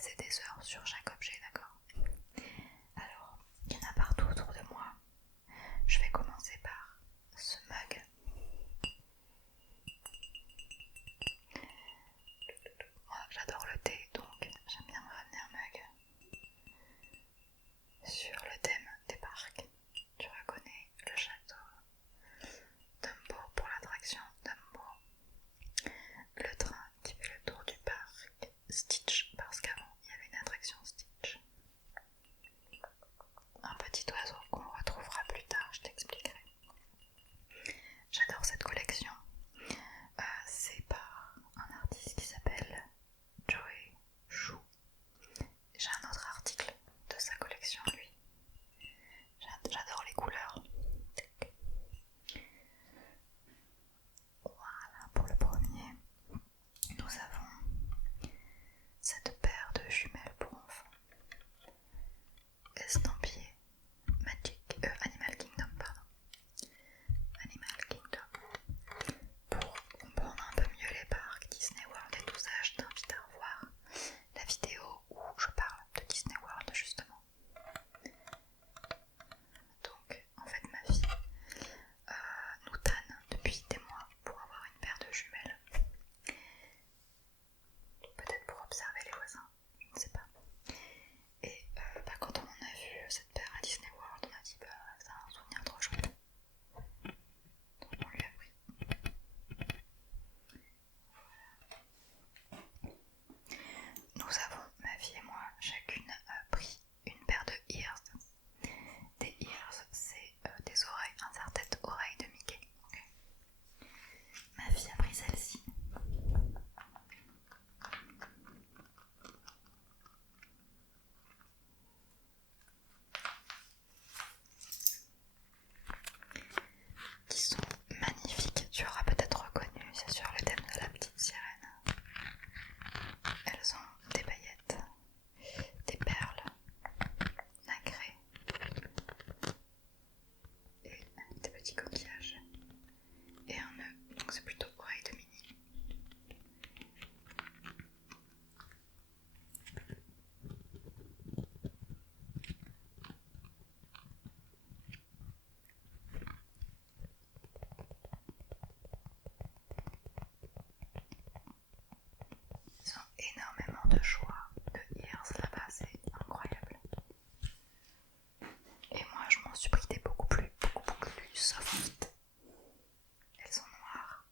passer des heures sur chaque objet, d'accord? Alors, il y en a partout autour de moi. Je vais commencer par ce mug. Moi, j'adore le thé, donc j'aime bien me ramener un mug sur le thème des parcs. Tu reconnais le château Dumbo pour l'attraction Dumbo, le train qui fait le tour du parc Stitch, parce qu'avant il y avait une attraction Stitch, un petit oiseau qu'on retrouvera plus tard, je t'expliquerai. J'adore cette collection. C'est par un artiste qui s'appelle Joey Chou. J'ai un autre article de sa collection, lui. J'adore les couleurs. Voilà, pour le premier, nous avons cette paire de jumelles pour enfants. Estampillé Animal Kingdom, pardon. Animal Kingdom. Pour comprendre un peu mieux les parcs Disney World et tout ça, je t'invite à revoir la vidéo où je parle de Disney World justement. Donc en fait ma fille nous tanne depuis des mois pour avoir une paire de jumelles. Peut-être pour observer les voisins, je ne sais pas. Et quand on a vu cette paire à Disney World, on a dit c'est un souvenir trop chouette. Donc on lui a pris. Nous avons, ma fille et moi, chacune pris une paire de ears. Des ears, c'est des oreilles, un serre-tête oreilles de Mickey. Okay. Ma fille a pris celle-ci. Qui sont magnifiques, tu auras peut-être reconnu, c'est sur le thème de la petite sirène. Elles ont des paillettes, des perles, nacrées et des petits coquillages et un nœud, donc c'est plutôt oreille de Minnie. Ils ont énormément de choix de ears là-bas, c'est incroyable. Et moi je m'en suis pris des beaucoup plus soft. Elles sont noires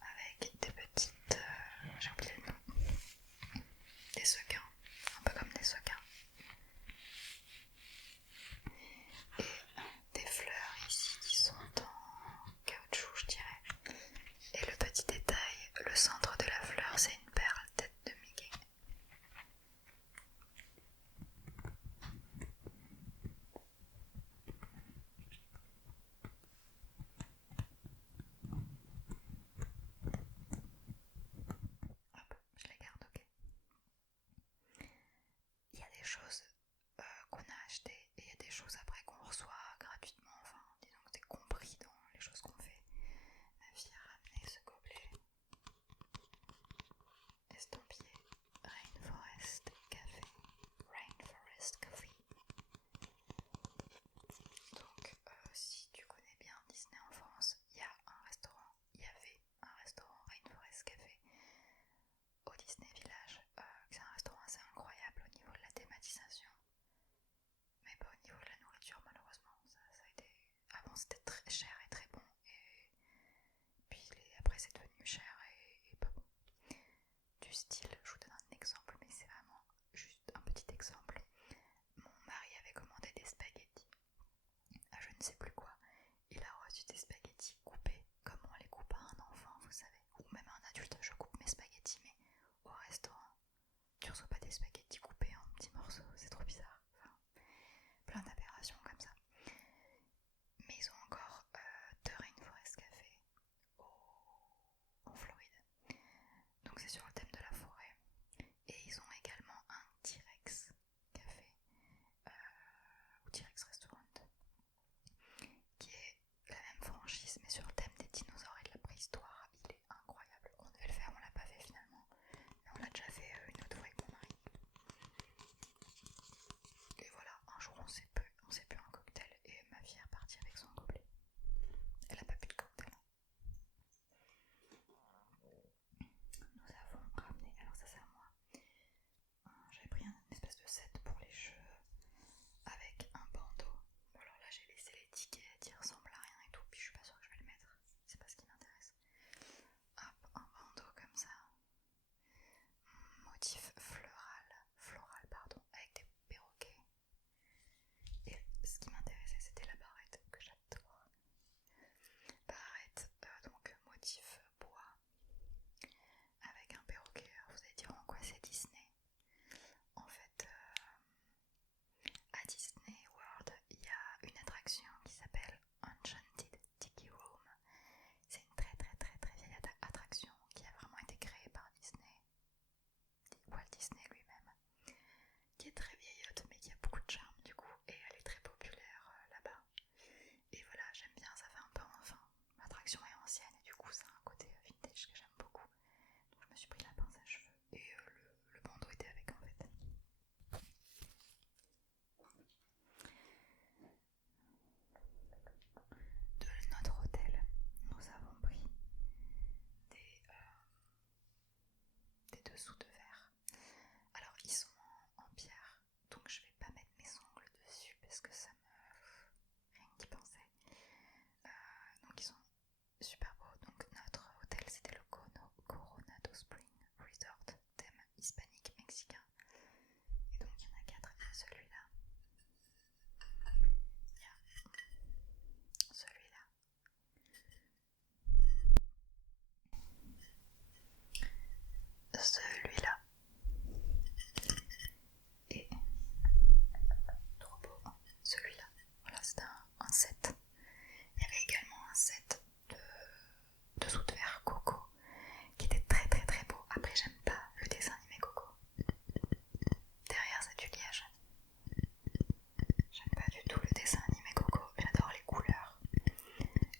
avec des petites, j'ai oublié le nom, des sequins, un peu comme des sequins. Et des fleurs ici qui sont en caoutchouc, je dirais. Et le petit détail, le centre de la fleur, c'est une perle tête de Mickey. Hop, je les garde, ok. Il y a des choses qu'on a achetées et il y a des choses après qu'on reçoit gratuitement. Enfin, disons que c'est compris dans les choses qu'on fait. Ma fille a ramené ce gobelet estampillé Rainforest Café. Rainforest Coffee. Donc, si tu connais bien Disney en France, il y avait un restaurant Rainforest Café au Disney Village. C'est un restaurant assez incroyable au niveau de la thématisation. après j'aime pas le dessin animé Coco. Derrière c'est du liège. J'aime pas du tout le dessin animé Coco, j'adore les couleurs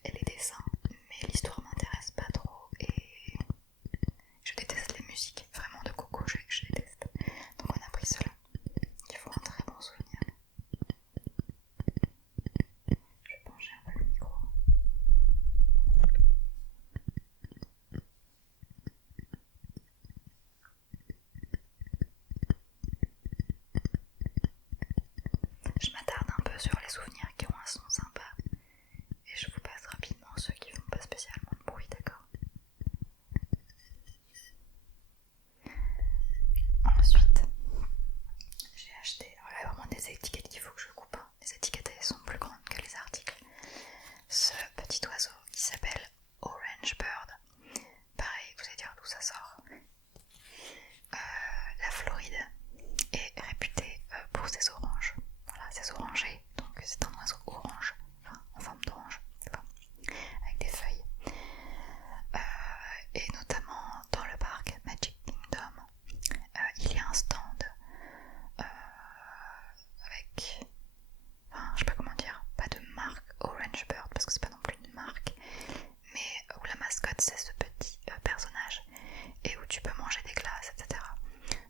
et les dessins, mais l'histoire m'intéresse pas trop et je déteste les musiques vraiment de Coco, je déteste. Donc on a pris cela, qui font un très bon souvenir. Je vais pencher un peu le micro. Je m'attarde un peu sur les souvenirs qui ont un son sympa et je vous passe rapidement ceux qui font pas spécialement de bruit, d'accord? Ensuite, j'ai acheté, alors il y a vraiment des étiquettes qu'il faut que je coupe, hein. Les étiquettes elles sont plus grandes que les articles. Ce petit oiseau qui s'appelle Orange Bird, pareil, vous allez dire d'où ça sort. La Floride est réputée pour ses oranges. Voilà, ses orangers, donc c'est un oiseau orange, enfin en forme d'orange, enfin, avec des feuilles. Et notamment dans le parc Magic Kingdom, il y a un stand avec, enfin, je sais pas comment dire, pas de marque Orange Bird parce que c'est pas non plus une marque, mais où la mascotte c'est ce petit personnage et où tu peux manger des glaces, etc.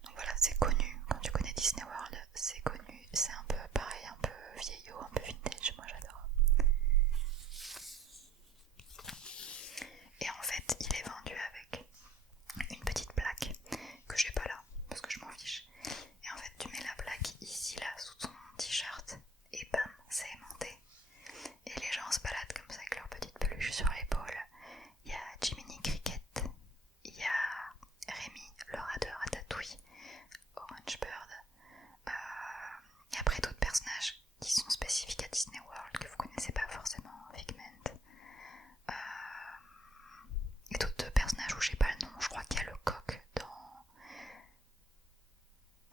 Donc voilà, c'est connu, quand tu connais Disney World, c'est connu, c'est un peu pareil, un peu vieillot, un peu vintage, moi j'adore. Et en fait, il est vendu avec une petite plaque que j'ai pas là, parce que je m'en fiche. Et en fait, tu mets la plaque ici, là, sous ton t-shirt, et bam, c'est aimanté. Et les gens se baladent comme ça avec leur petite peluche sur l'épaule. Il y a Jiminy Cricket, il y a Rémi, le rat de Ratatouille, Orange Bird, et après d'autres personnages qui sont spécifiques à Disney World, que vous connaissez pas forcément, Figment. Et d'autres personnages où j'ai pas le nom, je crois qu'il y a le coq dans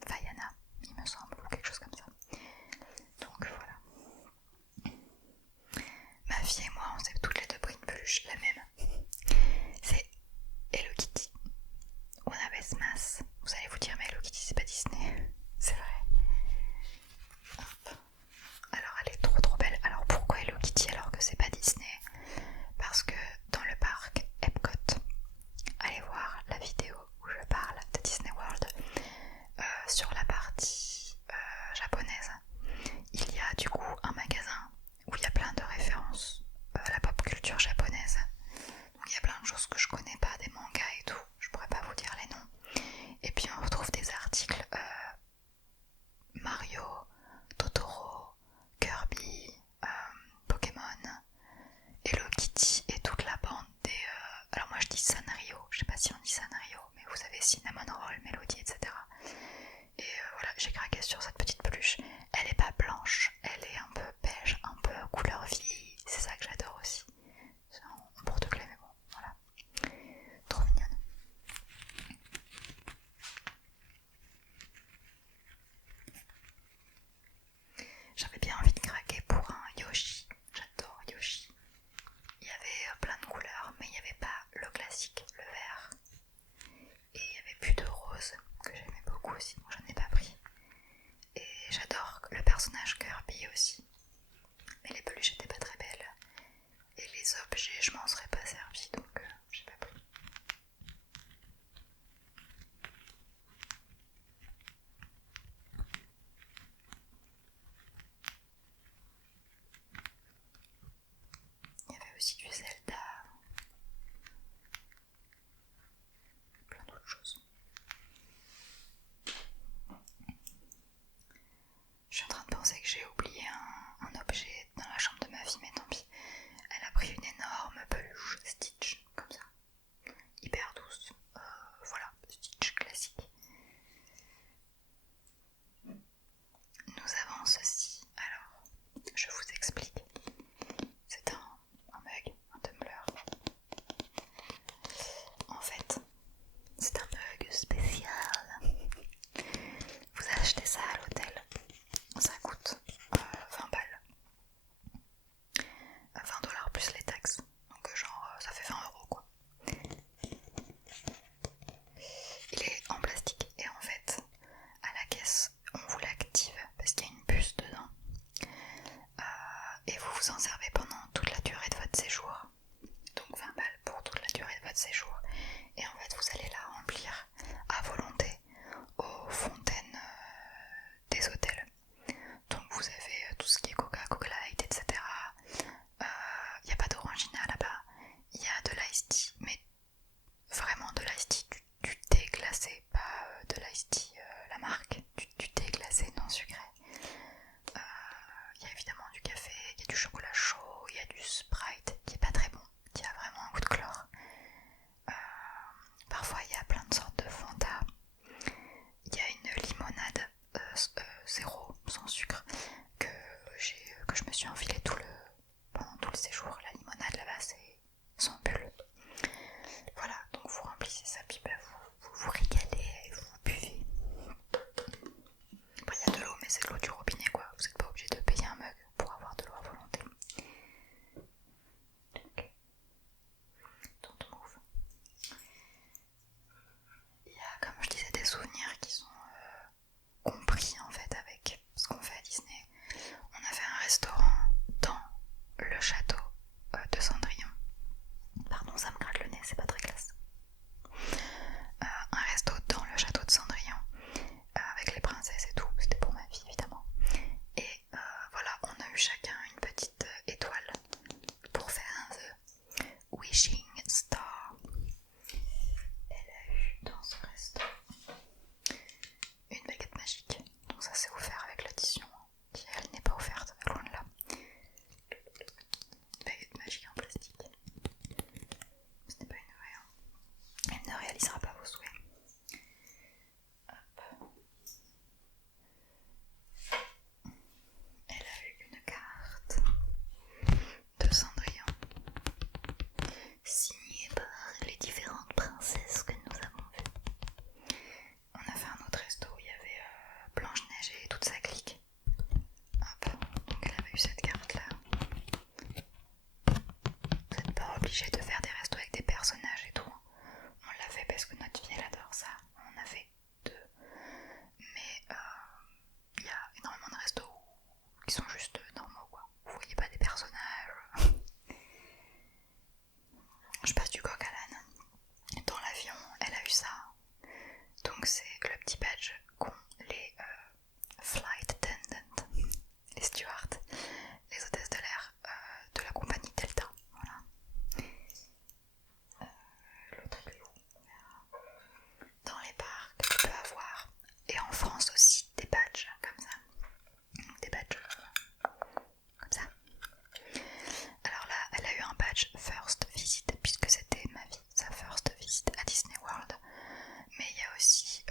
Vaiana, il me semble, ou quelque chose comme ça. Donc voilà. Ma fille et moi, on s'est toutes les deux pris une peluche, la même. C'est Hello Kitty. On avait Smash. Vous allez vous dire, mais Hello Kitty, c'est pas Disney. C'est vrai. Hop. Alors elle est trop belle. Alors pourquoi Hello Kitty alors que c'est pas Disney? Parce que dans le parc Epcot, allez voir la vidéo où je parle de Disney World, sur la partie japonaise, il y a du coup un magasin où il y a plein de références à la pop culture japonaise. Donc il y a plein de choses que je connais pas, des mangas et tout, je pourrais pas vous dire les noms. Et puis on retrouve des articles Mario, Totoro, Kirby, Pokémon, Hello Kitty et toute la bande des... alors moi je dis Sanrio, je sais pas si on dit Sanrio, mais vous savez Cinnamon Roll, Melody, etc. Et voilà, j'ai craqué sur cette petite peluche. Elle est pas blanche, elle est un peu beige, un peu couleur vie, c'est ça que j'adore aussi. C'est en porte-clés mais bon, voilà. Trop mignonne. J'avais bien envie de craquer pour un Yoshi, j'adore Yoshi. Il y avait plein de couleurs, mais il n'y avait pas le classique, le vert. Et il n'y avait plus de rose, que j'aimais beaucoup aussi, donc j'en ai pas pris. Et j'adore le personnage Kirby aussi. Mais les peluches étaient pas très belles. Et les objets, je m'en serais pas servi, donc j'ai pas pris. Il y avait aussi du Zelda, plein d'autres choses. Je suis en train de penser que j'ai oublié un objet dans la chambre de ma fille, mais tant pis. Elle a pris une énorme peluche Stitch, comme ça, hyper douce. Voilà, Stitch classique. Nous avons ceci, alors, je vous explique. C'est un mug, un tumbler. En fait, c'est un mug de séjour. Et en fait, vous allez la remplir à volonté aux fontaines des hôtels. Donc vous avez tout ce qui est Coca, Coca Light, etc. Il n'y a pas d'orangina là-bas. Il y a de l'ice tea, mais vraiment de l'ice tea, du thé glacé, pas de l'ice tea, la marque, du thé glacé non sucré. Il y a évidemment du café, il y a du chocolat chaud, il y a du Sprite qui est pas très bon, qui a vraiment un goût de chlore. Parfois il y a plein de sortes de Fanta. Il y a une limonade zéro, sans sucre, que je me suis enfilée pendant tout le séjour. La limonade là-bas c'est sans bulle. Voilà, donc vous remplissez ça, puis bah, vous régalez, vous buvez. Après il y a de l'eau, mais c'est de l'eau du robinet quoi, vous n'êtes pas obligé de payer un mug pour avoir de l'eau à volonté. Don't move. Il y a, comme je disais, des souvenirs qui sont compris en fait avec ce qu'on fait à Disney. On a fait un restaurant dans le château de Cendrillon. Pardon, ça me gratte le nez, c'est pas très classe. Un resto dans le château de Cendrillon avec les princesses et tout, c'était pour ma fille évidemment. Et voilà, on a eu chacun une petite étoile pour faire un The Wishing Star. Elle a eu dans ce resto une baguette magique, donc ça c'est offert avec l'addition, qui elle n'est pas offerte, loin de là. Une baguette magique en plastique. Ce n'est pas une vraie, hein. Elle ne réalisera pas vos souhaits. Hop. Elle a eu une carte de Cendrillon signée par les différentes princesses que nous avons vues. On a fait un autre resto où il y avait Blanche-Neige et toute sa clique. Hop, donc elle avait eu cette carte là. Vous n'êtes pas obligé de faire des restos avec des personnages et tout. On l'a fait parce que notre fille elle adore ça. On a fait 2. Mais il y a énormément de restos qui sont juste normaux quoi. Vous voyez pas des personnages. Je passe du coq à l'âne. Dans l'avion, elle a eu ça. Donc c'est le petit badge qu'ont les flight attendants, les stewards, les hôtesses de l'air de la compagnie Delta. Voilà. L'autre il est où? Dans les parcs, tu peux avoir, et en France aussi, des badges comme ça. Des badges comme ça. Alors là, elle a eu un badge First Visit, puisque c'était sa first visit à Disney World. Mais il y a aussi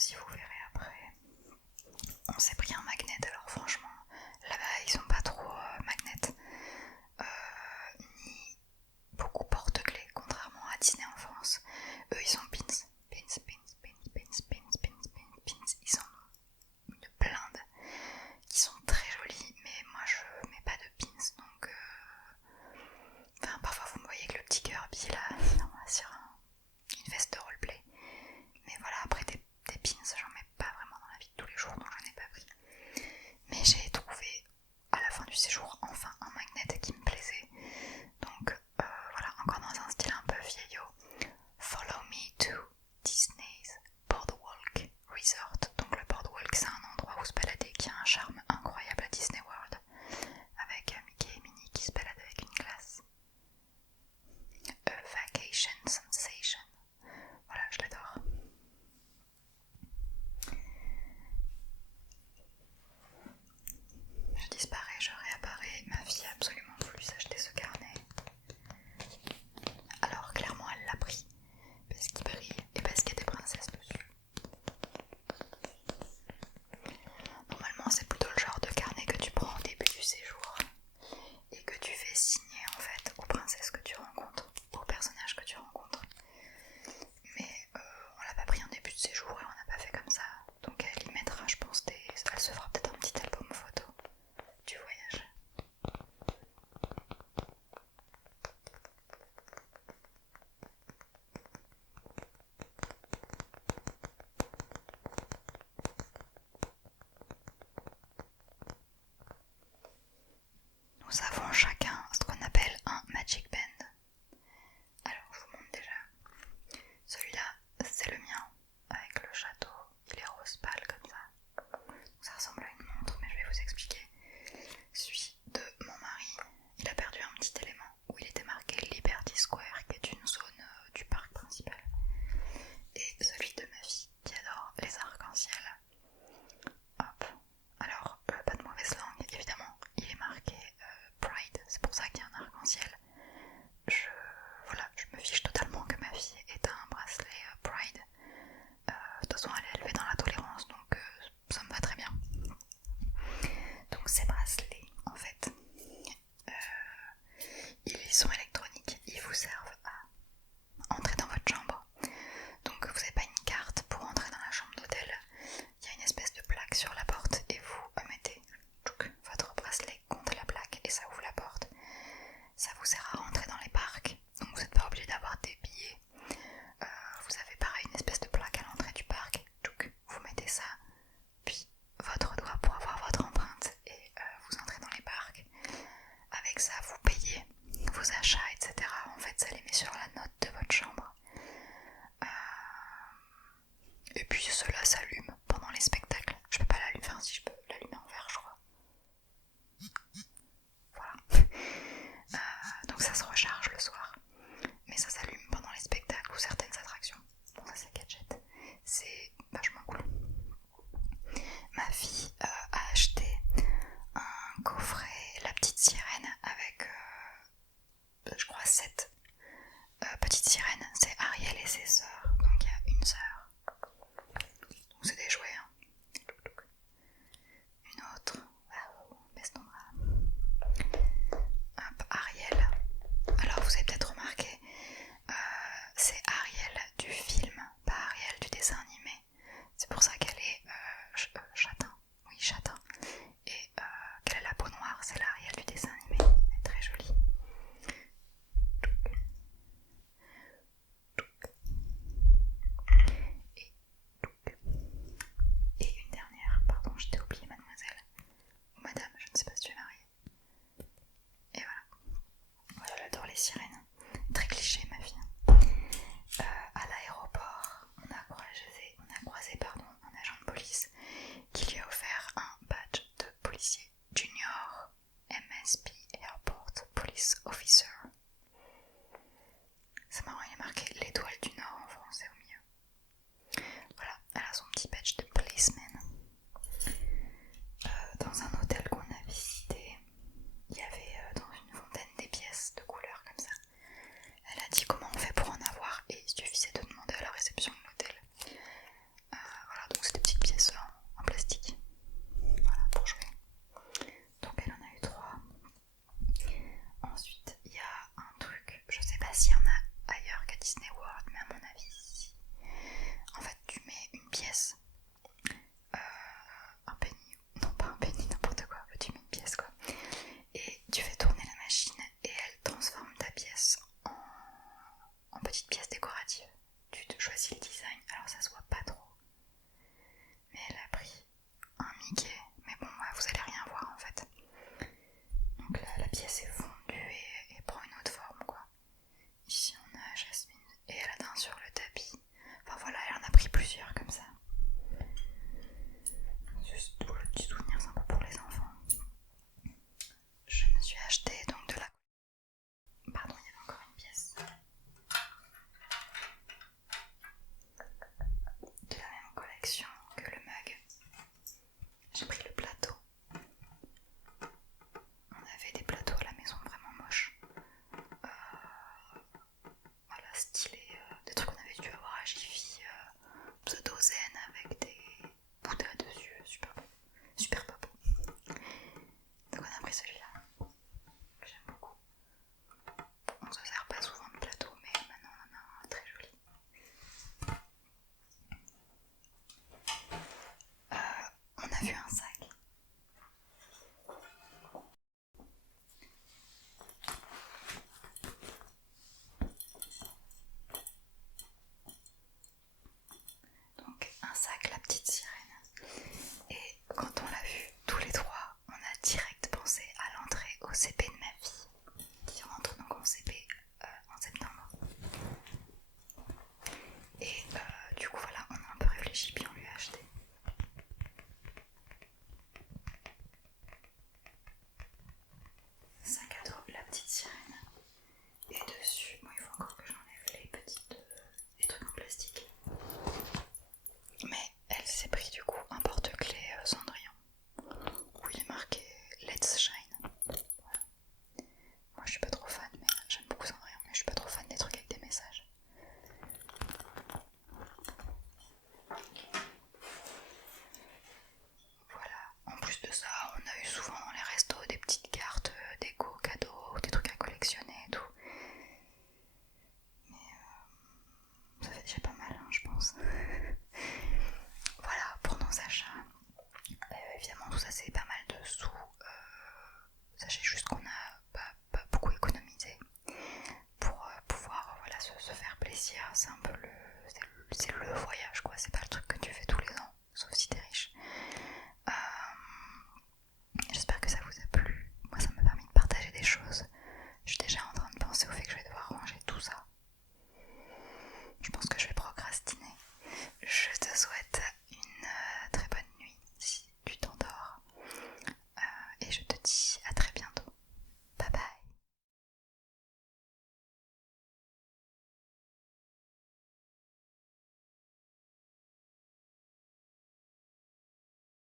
si vous verrez après. On s'est pris un magnet, alors franchement, là-bas ils sont pas trop magnets, ni beaucoup porte-clés, contrairement à Disney en France. Eux ils sont pins, ils sont une blinde, qui sont très jolis, mais moi je mets pas de pins, donc enfin parfois vous me voyez avec le petit cœur habillé là sur une veste de roleplay, mais voilà, après des pins j'en mets pas vraiment dans la vie de tous les jours, donc j'en ai pas pris. Mais j'ai trouvé à la fin du séjour enfin un magnet qui me plaisait, donc voilà, encore dans un style un peu vieillot. Follow me to Disney's Boardwalk Resort. Donc le Boardwalk c'est un endroit où se balader qui a un charme incroyable à Disney World, avec Mickey et Minnie qui se baladent avec une glace. A Vacation Sensation. Voilà, je l'adore. Je disparais, je réapparais. Ma fille a absolument voulu s'acheter ce carnet. Alors clairement elle l'a pris parce qu'il brille et parce qu'il y a des princesses dessus. Normalement c'est plutôt le genre de carnet que tu prends au début du séjour et que tu fais signer en fait aux princesses que tu rencontres, aux personnages que tu rencontres. Mais on l'a pas pris en début de séjour et on n'a pas fait comme ça. Donc elle y mettra, je pense, elle se fera peut-être un petit album photo du voyage. Nous avons chacun ce qu'on appelle un Magic Band. Alors je vous montre déjà. Celui-là c'est le mien, avec le château, il est rose pâle comme ça. Ça ressemble à une montre, mais je vais vous expliquer. Celui de mon mari, il a perdu un petit élément où il était marqué Liberty Square, qui est une zone du parc principal. Et celui de ma fille, qui adore les arcs-en-ciel. Hop. Alors, pas de mauvaise langue, évidemment, il est marqué Pride, c'est pour ça qu'il y a un arc-en-ciel. Je me fiche totalement que ma fille ait un bracelet Pride. De toute façon, elle est élevée dans la tolérance, donc ça me va très bien. Donc ces bracelets, en fait, ils sont électroniques, ils vous servent à entrer dans votre chambre. Donc vous n'avez pas une carte pour entrer dans la chambre d'hôtel, il y a une espèce de plaque sur la porte et vous mettez votre bracelet contre la plaque et ça ouvre la porte. Ça vous sert à rentrer dans les parcs, donc vous n'êtes pas obligé d'avoir des billets. Vous avez pareil une espèce de plaque à l'entrée du parc, vous mettez ça, puis votre doigt pour avoir votre empreinte et vous entrez dans les parcs. Avec ça vous payez vos achats, etc. En fait ça les met sur la note de votre chambre. Et puis cela s'allume pendant les spectacles. Je peux pas l'allumer, enfin si je peux l'allumer en vert je crois. Voilà. Donc ça se recharge le soir. Mais ça s'allume pendant les spectacles ou certaines attractions. Bon ça c'est gadget. C'est vachement cool. Ma fille a acheté un coffret La Petite Sirène avec je crois 7 petites sirènes. C'est Ariel et ses sœurs. Donc il y a une sœur. Donc c'est des jouets. Hein. Une autre. Baisse ton bras. Hop, Ariel. Alors vous avez peut-être remarqué, c'est Ariel du film, pas Ariel du dessin animé. C'est pour ça qu'elle